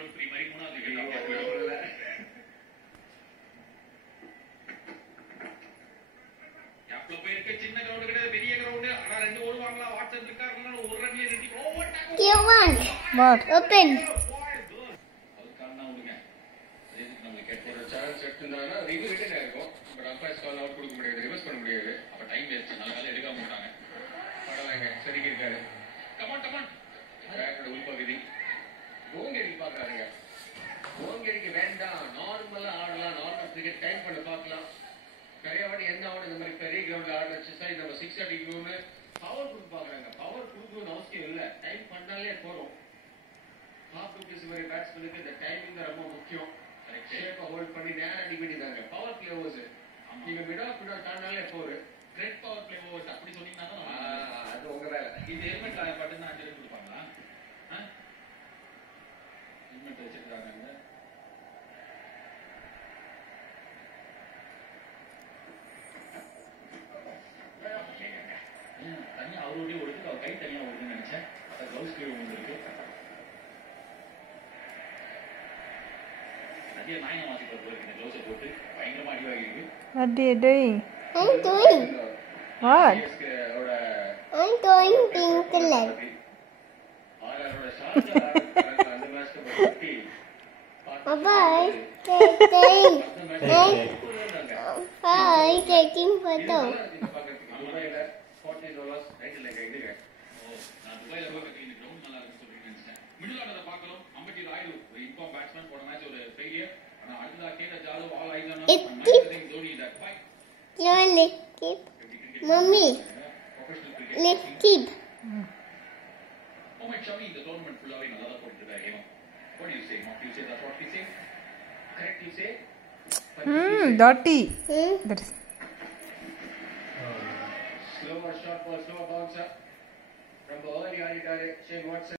1-3 மாதிரி மூணாவது விக்கெட் கேப்ல போயிருக்கு. சின்ன கிரவுண்ட் கிடையாது, பெரிய கிரவுண்ட். ஆனா ரெண்டு ஓடுவாங்களா? வாட்சன் இருக்காருன்னா ஒரு ரன்லயே ready. Over talk. Q1. What? Open. அதுக்கான விடுங்க. இதுக்கு நம்ம கேட் ஒரு சான்ஸ் எடுத்துட்டாங்கன்னா ரிவ்யூ ரிட்டர்ன் ஆகும். பட் அம்பையர் கால் அவுட் கொடுக்க முடியாது, ரிவர்ஸ் பண்ண முடியாது. அப்ப டைம் வேஸ்ட். நல்ல எடுக்க மாட்டாங்க. பரவாயில்லைங்க, சரிக்கு இருக்காரு. Come on come on. பேக்கோட உள்பகுதி. கோங்கேடி பாக்குறாருங்க. கோங்கேடிக்கு வேண்டாம், நார்மலா ஆடலாம். நார்மல் கிரிக்கெட் டைம் பண்ண பார்க்கலாம். கரையாவடி என்ன ஆகும் இந்த மாதிரி பெரிய கிரவுண்ட்ல ஆட வச்சு சரி நம்ம 6 அடிக்கணும்னு பவர் கொடுத்து பாக்குறாங்க. பவர் கொடுக்கணும்னு அவசியம் இல்லை, டைம் பண்ணாலே போறோம். ஹாஃப் விக்கெட்ஸ் மாதிரி பேட்ஸ்மேனுக்கு இந்த டைமிங் தான் ரொம்ப முக்கியம். ஷேப்பை ஹோல்ட் பண்ணி நேரம் அடி பண்ணிட்டாங்க. பவர் பிளே ஓவர்ஸ் நீங்க மிடா தாண்டாலே போரு. ரெட் பவர் பிளே ஓவர்ஸ் அப்படி சொன்னீங்கன்னா அது உங்க வேலை. இது ஹெல்மெட் பாட்டு தான் 5 ரன் கொடுப்பாங்களா? ஹெல்மெட் வச்சிருக்காங்க. தனியா அவருடைய ஒழுங்கு அவர் கை தனியா ஒழுங்குன்னு நினைச்சேன். அதை கிளவுஸ் கீழே வந்துருக்கு. நிறைய நாயகம் வாசிக்கிற போல இருக்கு. கிளவுஸை போட்டு பயங்கரமா அடி வாங்கிருக்கு. What are you doing? I'm doing. What? I'm doing pink leg. Papa, I'm taking photo. Let's keep. Mommy, let's keep. Mohammad Shami, the tournament full of another point to the game. What do you say? Not you say that's what we say. Correct, you say. Dirty. That is. Slower shot ball, slower bouncer. From the early Shane Watson.